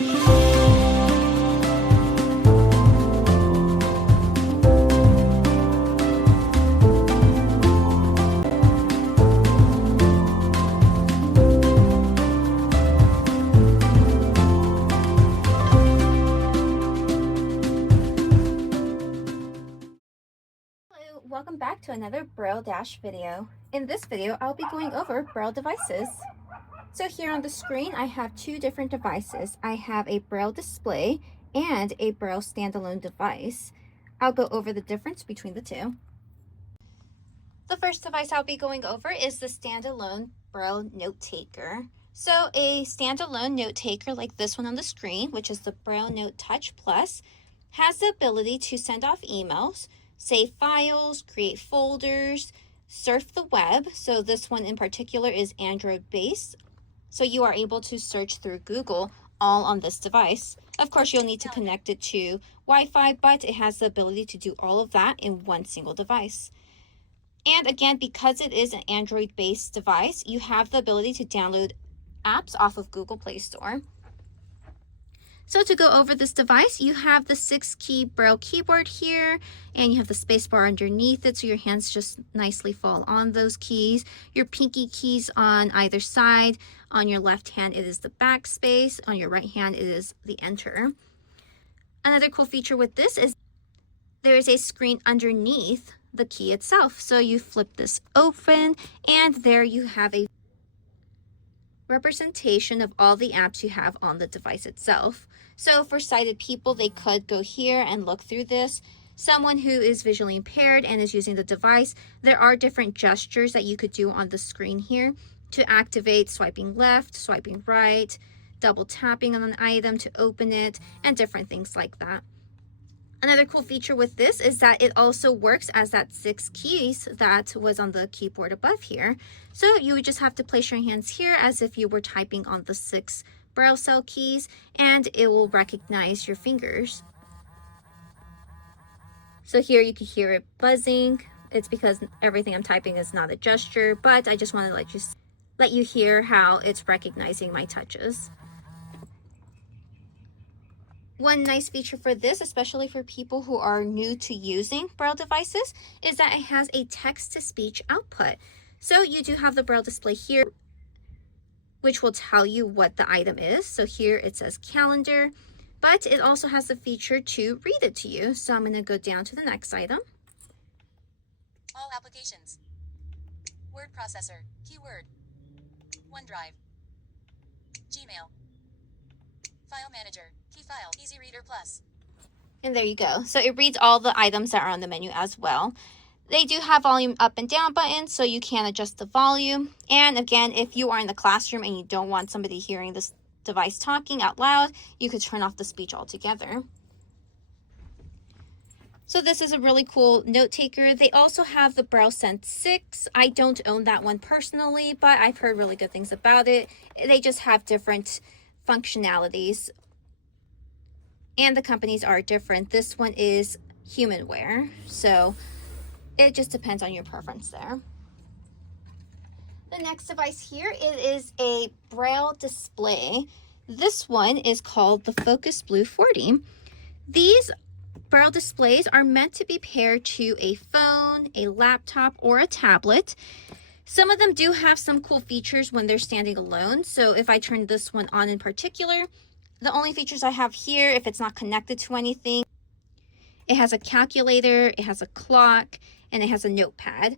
Welcome back to another BrailleDash video. In this video, I'll be going over Braille devices. So here on the screen, I have two different devices. I have a Braille display and a Braille standalone device. I'll go over the difference between the two. The first device I'll be going over is the standalone Braille note taker. So a standalone note taker like this one on the screen, which is the Braille Note Touch Plus, has the ability to send off emails, save files, create folders, surf the web. So this one in particular is Android based. So you are able to search through Google all on this device. Of course, you'll need to connect it to Wi-Fi, but it has the ability to do all of that in one single device. And again, because it is an Android based device, you have the ability to download apps off of Google Play Store. So to go over this device, you have the 6-key Braille keyboard here, and you have the space bar underneath it so your hands just nicely fall on those keys. Your pinky keys on either side. On your left hand, it is the backspace. On your right hand, it is the enter. Another cool feature with this is there is a screen underneath the key itself. So you flip this open, and there you have a representation of all the apps you have on the device itself. So for sighted people, they could go here and look through this. Someone who is visually impaired and is using the device, there are different gestures that you could do on the screen here to activate swiping left, swiping right, double tapping on an item to open it, and different things like that. Another cool feature with this is that it also works as that 6 keys that was on the keyboard above here. So you would just have to place your hands here as if you were typing on the 6 Braille cell keys, and it will recognize your fingers. So here you can hear it buzzing. It's because everything I'm typing is not a gesture, but I just want to let you hear how it's recognizing my touches. One nice feature for this, especially for people who are new to using Braille devices, is that it has a text-to-speech output. So you do have the Braille display here, which will tell you what the item is. So here it says calendar, but it also has the feature to read it to you. So I'm going to go down to the next item. All applications. Word processor. Keyword. OneDrive. Gmail. File manager. Key file. Easy Reader Plus. And there you go. So it reads all the items that are on the menu as well. They do have volume up and down buttons, so you can adjust the volume. And again, if you are in the classroom and you don't want somebody hearing this device talking out loud, you could turn off the speech altogether. So this is a really cool note taker. They also have the Braille Sense 6. I don't own that one personally, but I've heard really good things about it. They just have different functionalities, and the companies are different. This one is humanware, so it just depends on your preference there. The next device here, it is a Braille display. This one is called the Focus Blue 40. These Braille displays are meant to be paired to a phone, a laptop, or a tablet. Some of them do have some cool features when they're standing alone. So if I turn this one on in particular, the only features I have here, if it's not connected to anything, it has a calculator, it has a clock, and it has a notepad.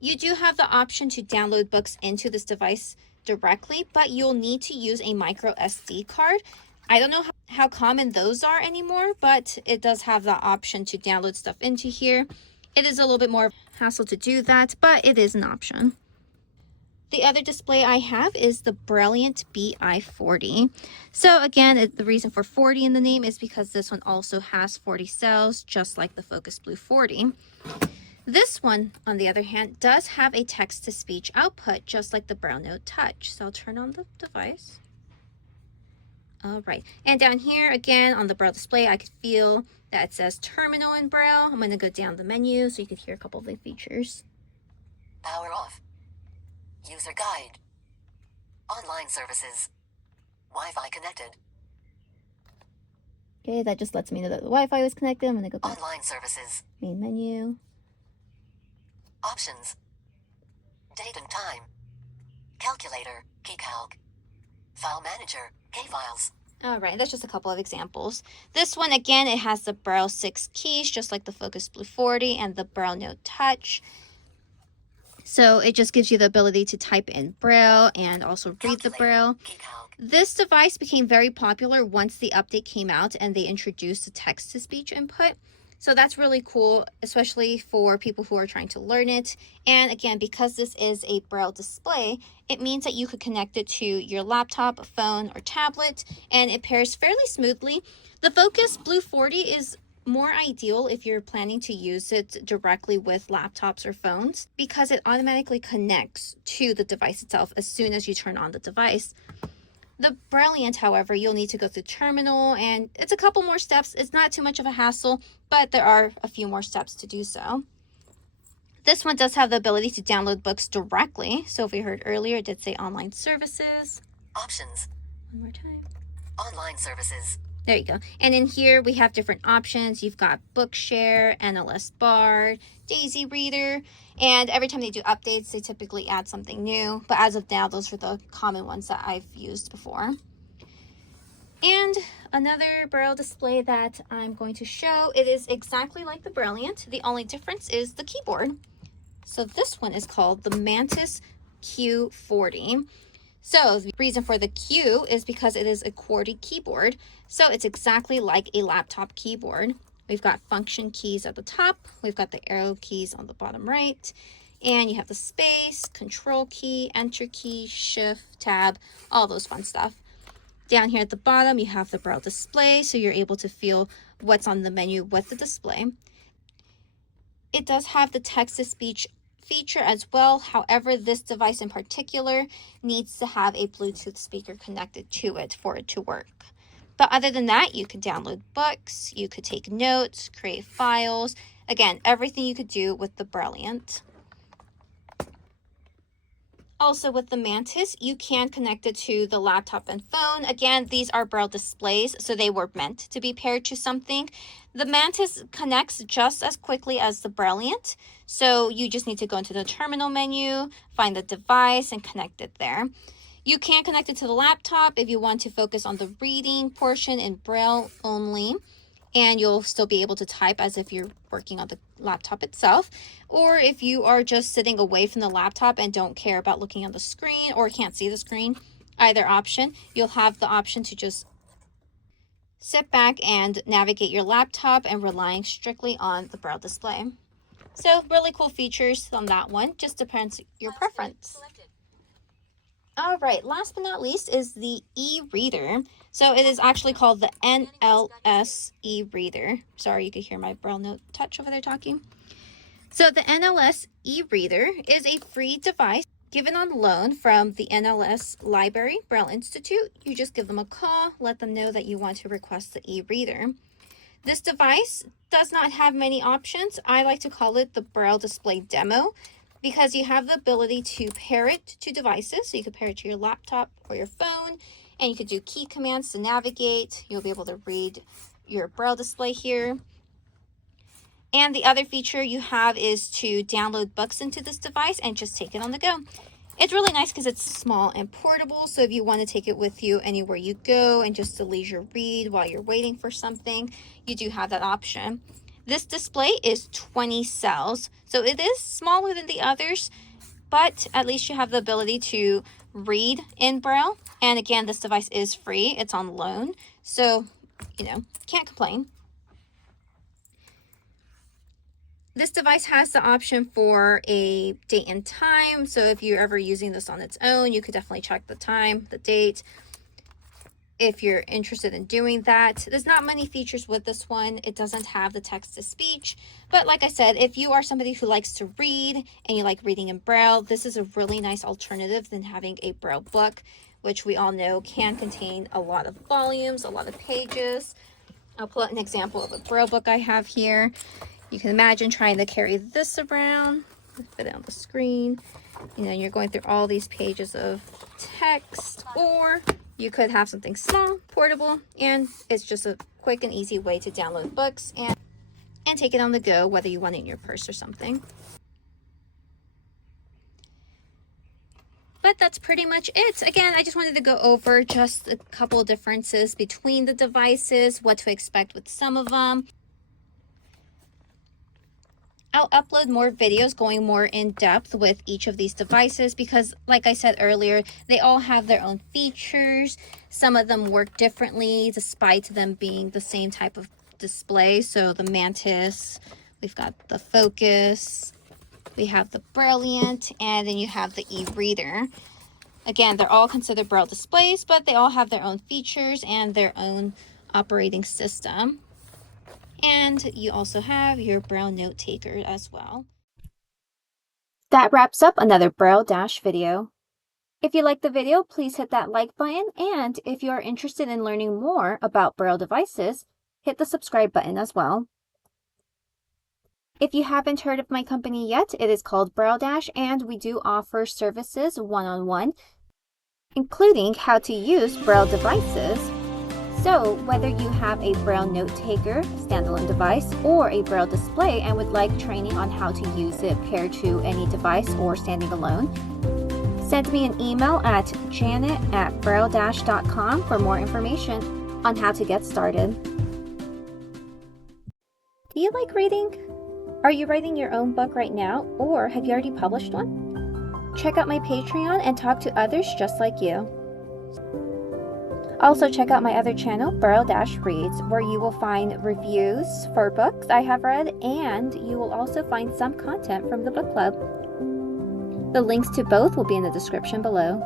You do have the option to download books into this device directly, but you'll need to use a micro SD card. I don't know how common those are anymore, but it does have the option to download stuff into here. It is a little bit more hassle to do that, but it is an option. The other display I have is the Brilliant BI40. So again, the reason for 40 in the name is because this one also has 40 cells, just like the Focus Blue 40. This one, on the other hand, does have a text-to-speech output, just like the Braille Note Touch. So I'll turn on the device. All right, and down here, again, on the Braille display, I could feel that it says Terminal in Braille. I'm going to go down the menu so you could hear a couple of the features. Power off. User guide. Online services. Wi-Fi connected. Okay, that just lets me know that the Wi-Fi was connected. I'm going to go back. Online services. Main menu. Options. Date and time. Calculator. KeyCalc. File manager. K-files. All right, that's just a couple of examples. This one, again, it has the Braille 6 keys, just like the Focus Blue 40 and the Braille Note Touch. So it just gives you the ability to type in Braille and also read the Braille. KeyCalc. This device became very popular once the update came out and they introduced the text-to-speech input. So that's really cool, especially for people who are trying to learn it. And again, because this is a Braille display, it means that you could connect it to your laptop, phone, or tablet, and it pairs fairly smoothly. The Focus Blue 40 is more ideal if you're planning to use it directly with laptops or phones because it automatically connects to the device itself as soon as you turn on the device. The Brailliant, however, you'll need to go through terminal, and it's a couple more steps. It's not too much of a hassle, but there are a few more steps to do so. This one does have the ability to download books directly. So if we heard earlier, it did say online services. Options. One more time. Online services. There you go. And in here, we have different options. You've got Bookshare, NLS Bard, Daisy Reader, and every time they do updates, they typically add something new. But as of now, those are the common ones that I've used before. And another Braille display that I'm going to show, it is exactly like the Brailliant. The only difference is the keyboard. So this one is called the Mantis Q40. So the reason for the Q is because it is a QWERTY keyboard. So it's exactly like a laptop keyboard. We've got function keys at the top. We've got the arrow keys on the bottom right. And you have the space, control key, enter key, shift, tab, all those fun stuff. Down here at the bottom, you have the Braille display. So you're able to feel what's on the menu with the display. It does have the text-to-speech feature as well. However, this device in particular needs to have a Bluetooth speaker connected to it for it to work. But other than that, you could download books, you could take notes, create files. Again, everything you could do with the Brailliant. Also with the Mantis, you can connect it to the laptop and phone. Again, these are Braille displays, so they were meant to be paired to something. The Mantis connects just as quickly as the Brailliant, so you just need to go into the terminal menu, find the device, and connect it there. You can connect it to the laptop if you want to focus on the reading portion in Braille only, and you'll still be able to type as if you're working on the laptop itself. Or if you are just sitting away from the laptop and don't care about looking on the screen or can't see the screen, either option, you'll have the option to just sit back and navigate your laptop and relying strictly on the Braille display. So really cool features on that one, just depends your preference. Selected. All right, last but not least is the e-reader. So it is actually called the NLS e-reader. Sorry, you could hear my Braille Note Touch over there talking. So the NLS e-reader is a free device given on loan from the NLS Library Braille Institute. You just give them a call, let them know that you want to request the e-reader. This device does not have many options. I like to call it the Braille Display Demo, because you have the ability to pair it to devices. So you could pair it to your laptop or your phone, and you could do key commands to navigate. You'll be able to read your Braille display here. And the other feature you have is to download books into this device and just take it on the go. It's really nice because it's small and portable. So if you want to take it with you anywhere you go and just to leisure read while you're waiting for something, you do have that option. This display is 20 cells, so it is smaller than the others, but at least you have the ability to read in Braille. And again, this device is free. It's on loan, so, can't complain. This device has the option for a date and time, so if you're ever using this on its own, you could definitely check the time, the date, if you're interested in doing that. There's not many features with this one. It doesn't have the text-to-speech, but like I said, if you are somebody who likes to read and you like reading in Braille, this is a really nice alternative than having a Braille book, which we all know can contain a lot of volumes, a lot of pages. I'll pull out an example of a Braille book I have here. You can imagine trying to carry this around, put it on the screen. You're going through all these pages of text, or you could have something small, portable, and it's just a quick quick and easy way to download books and take it on the go, whether you want it in your purse or something. But that's pretty much it. Again, I just wanted to go over just a couple of differences between the devices, what to expect with some of them. I'll upload more videos going more in depth with each of these devices because, like I said earlier, they all have their own features. Some of them work differently despite them being the same type of display. So the Mantis, we've got the Focus, we have the Brilliant, and then you have the e-reader. Again, they're all considered Braille displays, but they all have their own features and their own operating system. And you also have your Braille note taker as well. That wraps up another BrailleDash video. If you liked the video, please hit that like button, and if you are interested in learning more about Braille devices, hit the subscribe button as well. If you haven't heard of my company yet, it is called BrailleDash, and we do offer services one-on-one, including how to use Braille devices. So whether you have a Braille note taker, standalone device, or a Braille display and would like training on how to use it paired to any device or standing alone, send me an email at janet@brailledash.com for more information on how to get started. Do you like reading? Are you writing your own book right now, or have you already published one? Check out my Patreon and talk to others just like you. Also check out my other channel, BrailleDash Reads, where you will find reviews for books I have read, and you will also find some content from the book club. The links to both will be in the description below.